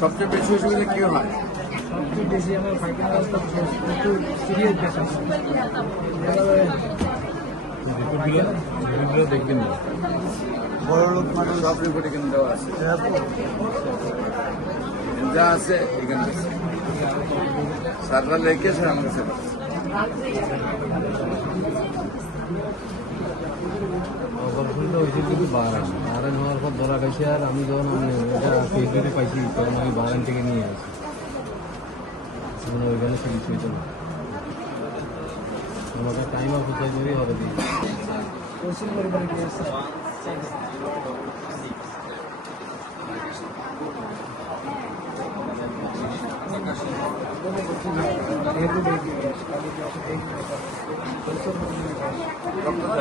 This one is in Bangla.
সবচেয়ে বেশি অসুবিধা কি হয়? সবচেয়ে বেশি আমার পায়খানা রাস্তা একটু সিরিয়াস পেশেন্ট। রিপোর্টগুলো দেখবেন না। বড় লোক মানুষ সব রিপোর্ট এখানে দেওয়া আছে, যা আছে এখানে আছে। স্যাররা লিখেছে আমার কাছে পাঠাচ্ছে। অপারেশনটা হয়েছে কিন্তু বারান হওয়ার পর ধরা খাইছে। আর আমি যখন এটা ফেসবুকে পাইছি তখন আমি বারান থেকে নিয়ে আসি, ওইখানে চিকিৎসা হইতো না। আমাকে টাইম আর কোথায় ধরে হবে দিই। প্রচুর পরিমাণে গিয়েছে। ডক্টর